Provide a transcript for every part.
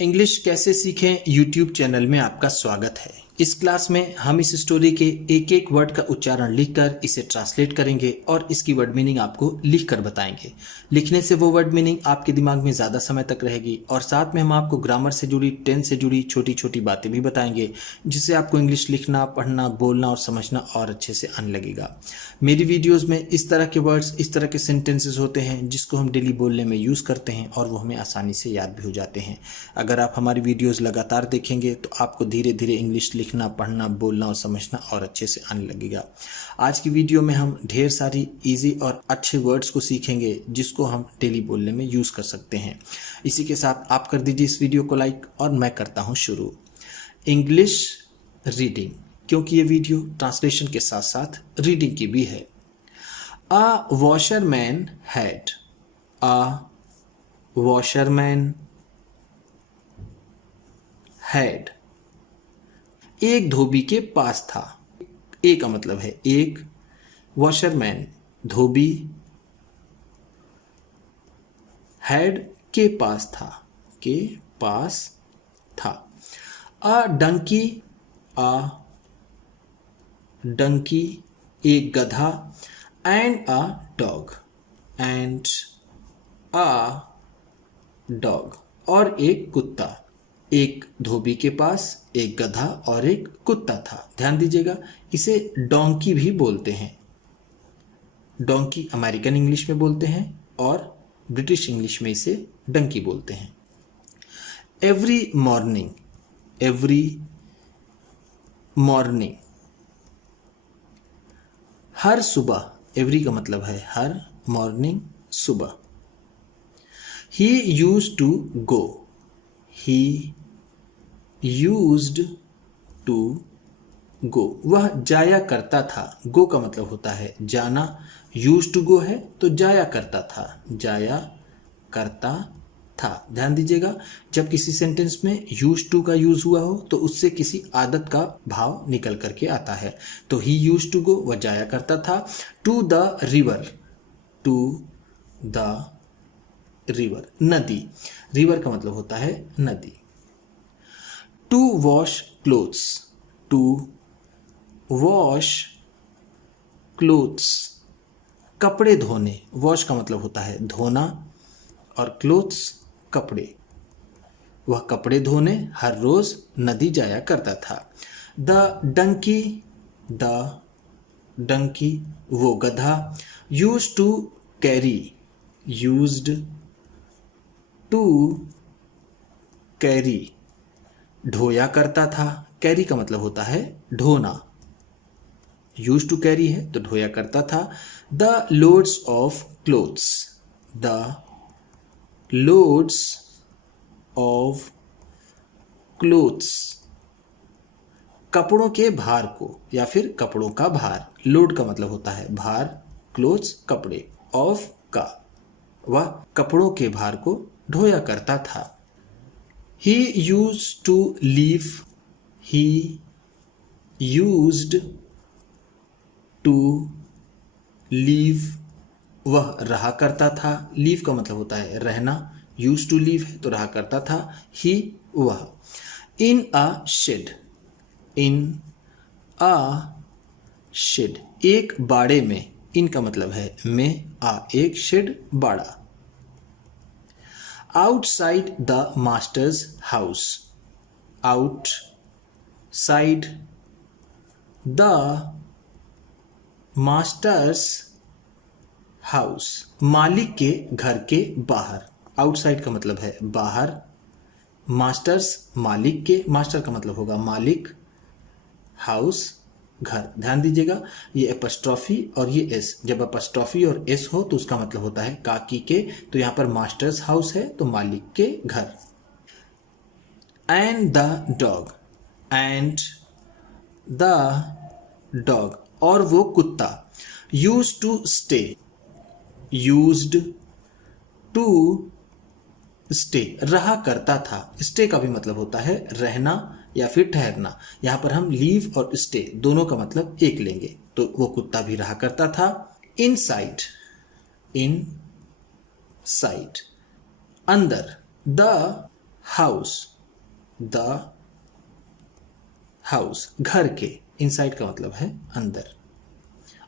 English कैसे सीखें YouTube channel में आपका स्वागत है। इस क्लास में हम इस स्टोरी के एक एक वर्ड का उच्चारण लिखकर इसे ट्रांसलेट करेंगे और इसकी वर्ड मीनिंग आपको लिखकर बताएंगे। लिखने से वो वर्ड मीनिंग आपके दिमाग में ज़्यादा समय तक रहेगी और साथ में हम आपको ग्रामर से जुड़ी, टेंस से जुड़ी छोटी छोटी बातें भी बताएंगे, जिससे आपको इंग्लिश लिखना, पढ़ना, बोलना और समझना और अच्छे से आने लगेगा। मेरी वीडियोज़ में इस तरह के वर्ड्स, इस तरह के सेंटेंसेस होते हैं जिसको हम डेली बोलने में यूज़ करते हैं और वो हमें आसानी से याद भी हो जाते हैं। अगर आप हमारी वीडियोस लगातार देखेंगे तो आपको धीरे धीरे इंग्लिश लिखना, पढ़ना, बोलना और समझना और अच्छे से आने लगेगा। आज की वीडियो में हम ढेर सारी इजी और अच्छे वर्ड्स को सीखेंगे जिसको हम डेली बोलने में यूज़ कर सकते हैं। इसी के साथ आप कर दीजिए इस वीडियो को लाइक और मैं करता हूँ शुरू। इंग्लिश रीडिंग, क्योंकि ये वीडियो ट्रांसलेशन के साथ साथ रीडिंग की भी है। A washerman had, a washerman had, एक धोबी के पास था। ए का मतलब है एक, वॉशरमैन धोबी, हैड के पास था, के पास था। अ डंकी, अ डंकी एक गधा, and a dog, and a dog और एक कुत्ता। एक धोबी के पास एक गधा और एक कुत्ता था। ध्यान दीजिएगा, इसे डोंकी भी बोलते हैं। डोंकी अमेरिकन इंग्लिश में बोलते हैं और ब्रिटिश इंग्लिश में इसे डंकी बोलते हैं। एवरी मॉर्निंग, एवरी मॉर्निंग हर सुबह, एवरी का मतलब है हर, मॉर्निंग सुबह। He used to go, he used to go, वह जाया करता था। गो का मतलब होता है जाना, यूज्ड टू गो है तो जाया करता था, जाया करता था। ध्यान दीजिएगा, जब किसी सेंटेंस में यूज्ड टू का यूज हुआ हो तो उससे किसी आदत का भाव निकल करके आता है। तो ही यूज्ड टू गो, वह जाया करता था। To the river, to the river नदी, रिवर का मतलब होता है नदी। To wash clothes, to wash clothes कपड़े धोने, वॉश का मतलब होता है धोना और क्लोथ्स कपड़े। वह कपड़े धोने हर रोज नदी जाया करता था। द डंकी, द डंकी वो गधा, used to carry, used to carry ढोया करता था। कैरी का मतलब होता है ढोना, यूज्ड टू कैरी है तो ढोया करता था। The loads of clothes, the loads of clothes कपड़ों के भार को या फिर कपड़ों का भार। लोड का मतलब होता है भार, क्लोथ्स कपड़े, ऑफ का, वह कपड़ों के भार को ढोया करता था। He used to leave, he used to leave वह रहा करता था। लीव का मतलब होता है रहना, used to leave है तो रहा करता था। he वह। in a shed, in a shed एक बाड़े में, in का मतलब है में, आ एक, शेड बाड़ा। outside the master's house, outside the master's house मालिक के घर के बाहर। outside का मतलब है बाहर, मास्टर्स मालिक के, मास्टर का मतलब होगा मालिक, हाउस घर। ध्यान दीजिएगा, ये एपस्ट्रॉफी और ये एस, जब एपस्ट्रॉफी और एस हो तो उसका मतलब होता है काकी के, तो यहां पर मास्टर्स हाउस है तो मालिक के घर। And the dog, and the dog और वो कुत्ता। Used to stay, used to stay रहा करता था। स्टे का भी मतलब होता है रहना या फिर ठहरना। यहां पर हम लीव और स्टे दोनों का मतलब एक लेंगे, तो वो कुत्ता भी रहा करता था। इनसाइड, इन साइड अंदर। द हाउस, द हाउस, घर के, इनसाइड का मतलब है अंदर,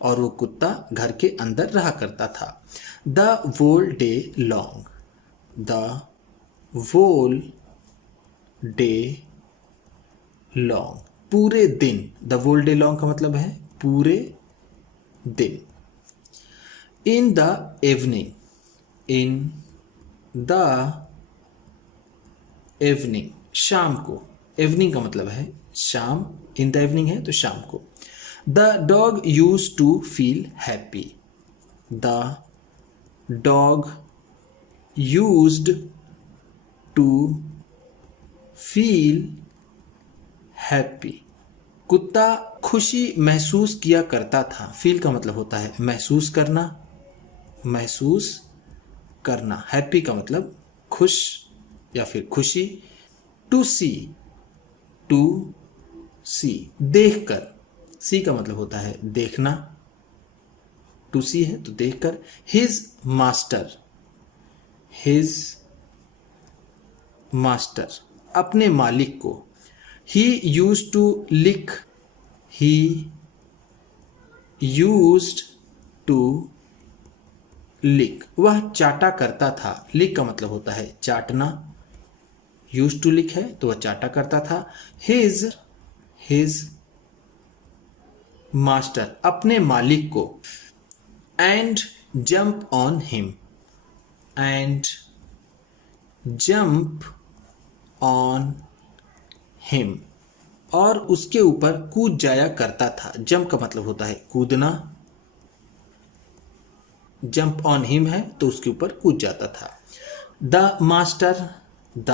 और वो कुत्ता घर के अंदर रहा करता था। The whole day long, the whole day long, पूरे दिन, द वोल डे लॉन्ग का मतलब है पूरे दिन। In the evening, in the evening, शाम को, इवनिंग का मतलब है शाम, इन द इवनिंग है तो शाम को। The dog use to feel happy, the dog used to feel happy, कुत्ता खुशी महसूस किया करता था। फील का मतलब होता है महसूस करना, महसूस करना। हैप्पी का मतलब खुश या फिर खुशी। टू सी, टू सी, देखकर, सी का मतलब होता है देखना, टू सी है तो देखकर। हिज मास्टर, हिज मास्टर, अपने मालिक को। He used to lick, he used to lick, वह चाटा करता था। लिक का मतलब होता है चाटना, यूज्ड टू लिक है तो वह चाटा करता था। हिज मास्टर, अपने मालिक को। And jump on him, and jump on him, और उसके ऊपर कूद जाया करता था। जंप का मतलब होता है कूदना, जंप ऑन हिम है तो उसके ऊपर कूद जाता था। द मास्टर, द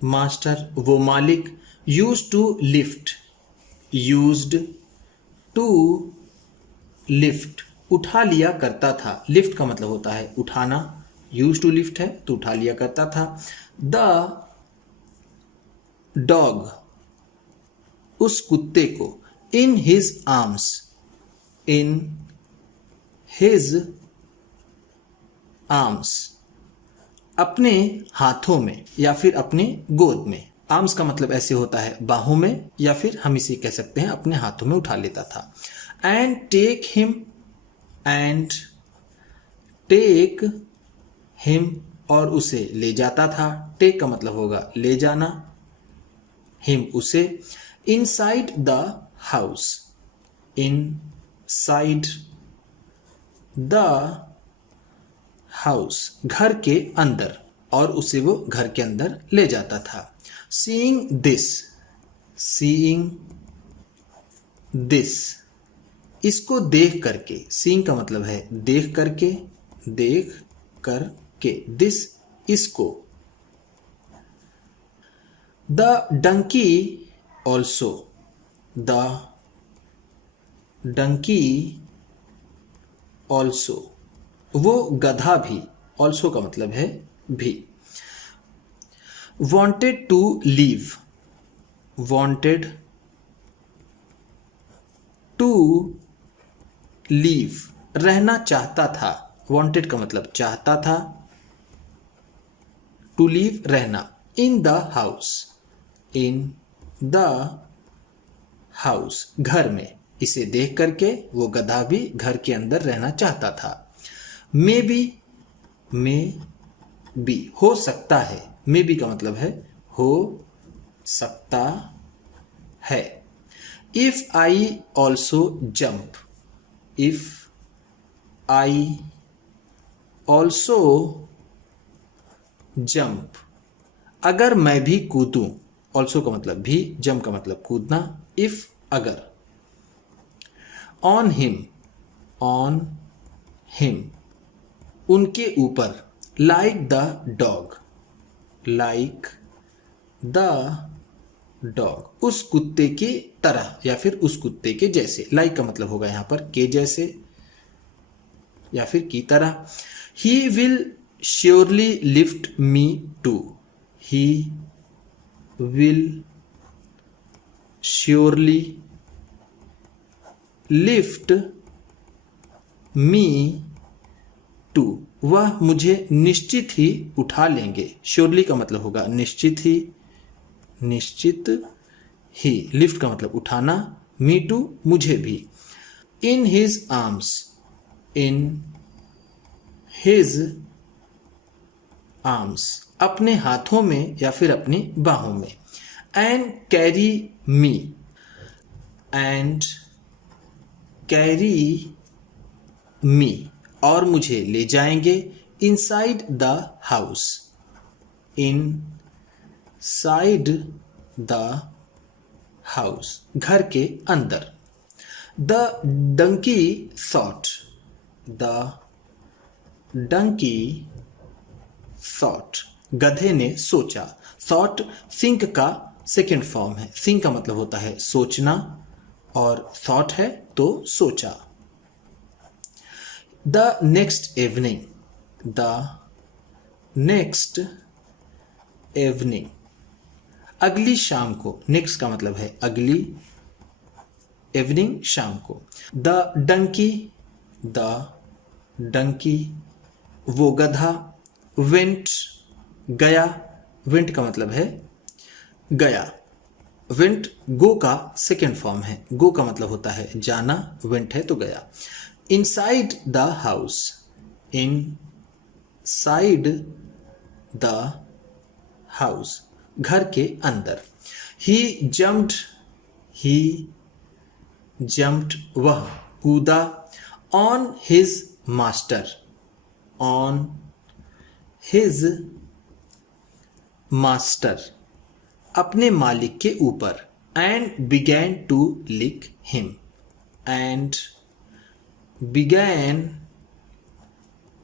मास्टर, वो मालिक। Used to lift, used to lift, उठा लिया करता था। लिफ्ट का मतलब होता है उठाना, यूज्ड टू लिफ्ट है तो उठा लिया करता था। द डॉग, उस कुत्ते को। इन his arms, in his arms, अपने हाथों में या फिर अपने गोद में। आर्म्स का मतलब ऐसे होता है बाहों में, या फिर हम इसे कह सकते हैं अपने हाथों में उठा लेता था। And take him, and take him, और उसे ले जाता था। टेक का मतलब होगा ले जाना, हिम उसे। Inside the house, inside the house, घर के अंदर, और उसे वो घर के अंदर ले जाता था। सीइंग दिस, सीइंग दिस, इसको देख करके। सीइंग का मतलब है देख करके, देख करके। दिस, इसको। The donkey also, the donkey also, वो गधा भी। ऑल्सो का मतलब है भी। Wanted to live, wanted to live, रहना चाहता था। वॉन्टेड का मतलब चाहता था, टू लीव रहना। In the house, in the house, घर में। इसे देख करके वो गधा भी घर के अंदर रहना चाहता था। मे बी, हो सकता है। मे बी का मतलब है हो सकता है। If I also jump, if I also jump, अगर मैं भी कूदूं। ऑल्सो का मतलब भी, जंप का मतलब कूदना। इफ, अगर। ऑन हिम, ऑन हिम, उनके ऊपर। Like the dog, like the dog, उस कुत्ते की तरह या फिर उस कुत्ते के जैसे। लाइक का मतलब होगा यहां पर के जैसे या फिर की तरह। He will surely lift me too, he will surely lift me too, वह मुझे निश्चित ही उठा लेंगे। श्योरली का मतलब होगा निश्चित ही। लिफ्ट का मतलब उठाना। मी टू मुझे भी। In his arms, in his arms अपने हाथों में या फिर अपनी बाहों में। And carry me, and carry me और मुझे ले जाएंगे। Inside the house, inside the house घर के अंदर। The donkey thought, the donkey thought गधे ने सोचा। थॉट थिंक का सेकेंड फॉर्म है। थिंक का मतलब होता है सोचना और थॉट है तो सोचा। The next evening, the next evening अगली शाम को। नेक्स्ट का मतलब है अगली, इवनिंग शाम को। द डंकी, द डंकी वो गधा। वेंट गया। वेंट का मतलब है गया। वेंट गो का सेकेंड फॉर्म है। गो का मतलब होता है जाना, वेंट है तो गया। Inside the house, inside the house घर के अंदर। ही जम्प्ड वह कूदा। On his master, on his master अपने मालिक के ऊपर। And began to lick him, and began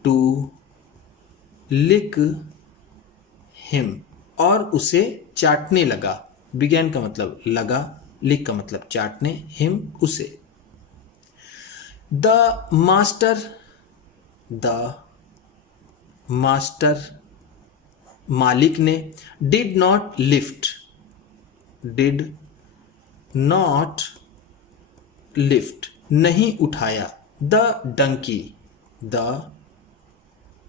to lick him और उसे चाटने लगा। बिगैन का मतलब लगा, लिक का मतलब चाटने, हिम उसे। द मास्टर मालिक ने। डिड नॉट लिफ्ट नहीं उठाया। द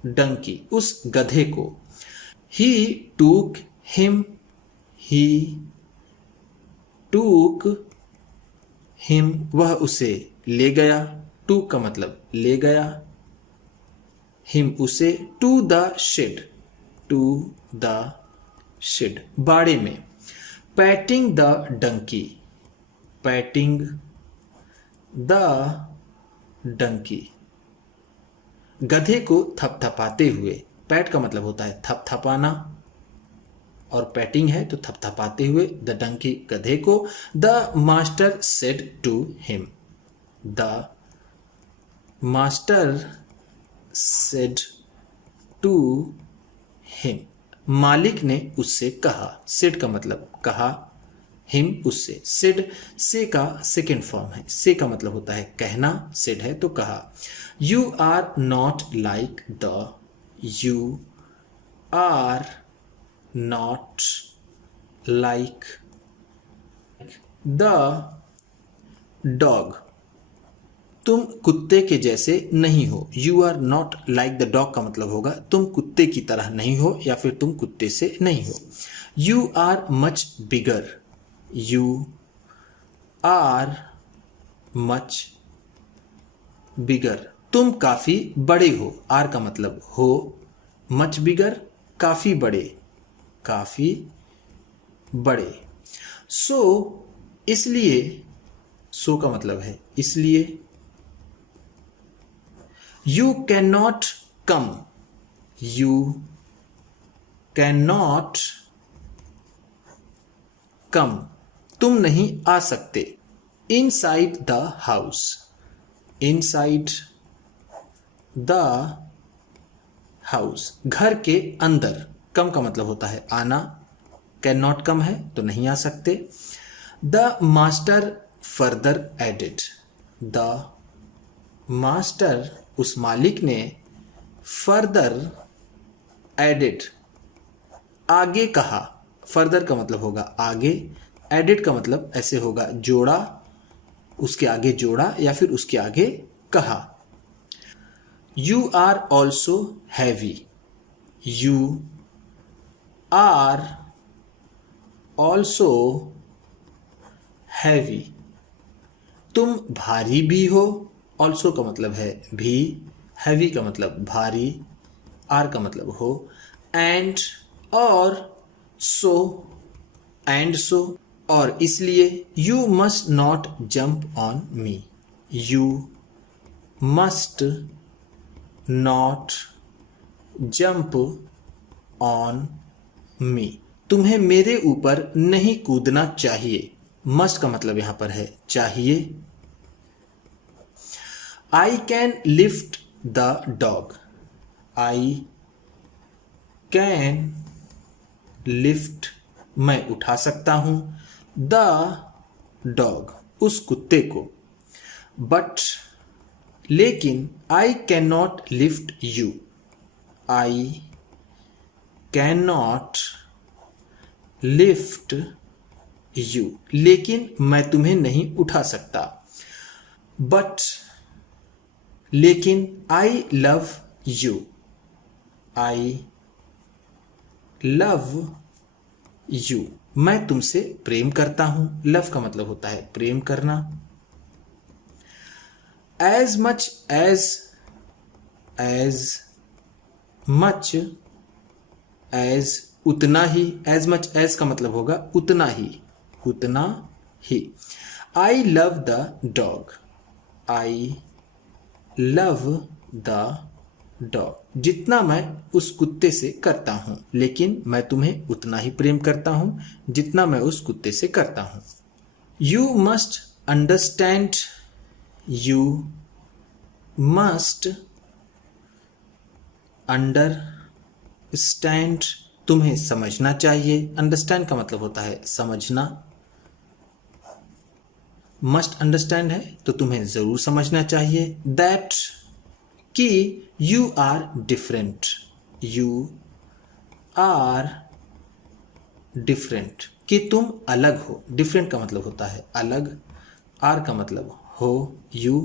डंकी उस गधे को। ही टूक हिम वह उसे ले गया। टूक का मतलब ले गया, हिम उसे। टू द शेड बाड़े में। पैटिंग द डंकी गधे को थपथपाते हुए। पैट का मतलब होता है थपथपाना और पैटिंग है तो थपथपाते हुए। द डंकी गधे को। The master said to him, the master said to him मालिक ने उससे कहा। सेड का मतलब कहा, हिम उससे। सेड से का सेकेंड फॉर्म है। से का मतलब होता है कहना, सेड है तो कहा। You are not like the, you are not like the dog तुम कुत्ते के जैसे नहीं हो। You are not like the dog का मतलब होगा तुम कुत्ते की तरह नहीं हो या फिर तुम कुत्ते से नहीं हो। You are much bigger, you are much bigger तुम काफी बड़े हो। आर का मतलब हो, मच बिगर काफी बड़े, काफी बड़े। सो इसलिए, सो का मतलब है इसलिए। You can not come, you can not come तुम नहीं आ सकते। Inside the house, inside the house घर के अंदर। कम का मतलब होता है आना, कैन नॉट कम है तो नहीं आ सकते। The master further added, the master उस मालिक ने। फर्दर एडिड आगे कहा। फर्दर का मतलब होगा आगे, एडिड का मतलब ऐसे होगा जोड़ा, उसके आगे जोड़ा या फिर उसके आगे कहा। You are also heavy. You are also heavy. तुम भारी भी हो. also का मतलब है भी, heavy का मतलब भारी, are का मतलब हो, and और so and so और इसलिए. You must not jump on me. You must not jump on me. तुम्हें मेरे ऊपर नहीं कूदना चाहिए. मस्ट का मतलब यहां पर है चाहिए. I can lift the dog. I can lift, मैं उठा सकता हूं, the dog, उस कुत्ते को. But, लेकिन, I cannot lift you. I cannot lift you. लेकिन मैं तुम्हें नहीं उठा सकता. But, लेकिन, I love you. I love you. मैं तुमसे प्रेम करता हूं. लव का मतलब होता है प्रेम करना. As much as much as उतना ही. as much as का मतलब होगा उतना ही, उतना ही. I love the dog. I love the dog. जितना मैं उस कुत्ते से करता हूं, लेकिन मैं तुम्हें उतना ही प्रेम करता हूं जितना मैं उस कुत्ते से करता हूं. You must understand. You must understand. तुम्हें समझना चाहिए. अंडरस्टैंड का मतलब होता है समझना. मस्ट अंडरस्टैंड है तो तुम्हें जरूर समझना चाहिए. दैट, कि you are different. You are different, कि तुम अलग हो. डिफरेंट का मतलब होता है अलग. आर का मतलब हो, यू,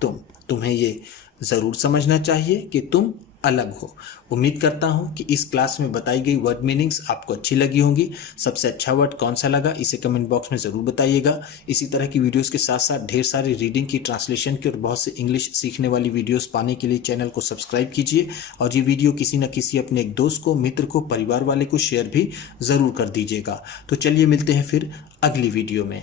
तुम. तुम्हें ये जरूर समझना चाहिए कि तुम अलग हो. उम्मीद करता हूं कि इस क्लास में बताई गई वर्ड मीनिंग्स आपको अच्छी लगी होंगी. सबसे अच्छा वर्ड कौन सा लगा इसे कमेंट बॉक्स में ज़रूर बताइएगा. इसी तरह की वीडियोस के साथ साथ ढेर सारी रीडिंग की, ट्रांसलेशन की और बहुत से इंग्लिश सीखने वाली वीडियोस पाने के लिए चैनल को सब्सक्राइब कीजिए. और ये वीडियो किसी न किसी अपने एक दोस्त को, मित्र को, परिवार वाले को शेयर भी ज़रूर कर दीजिएगा. तो चलिए मिलते हैं फिर अगली वीडियो में.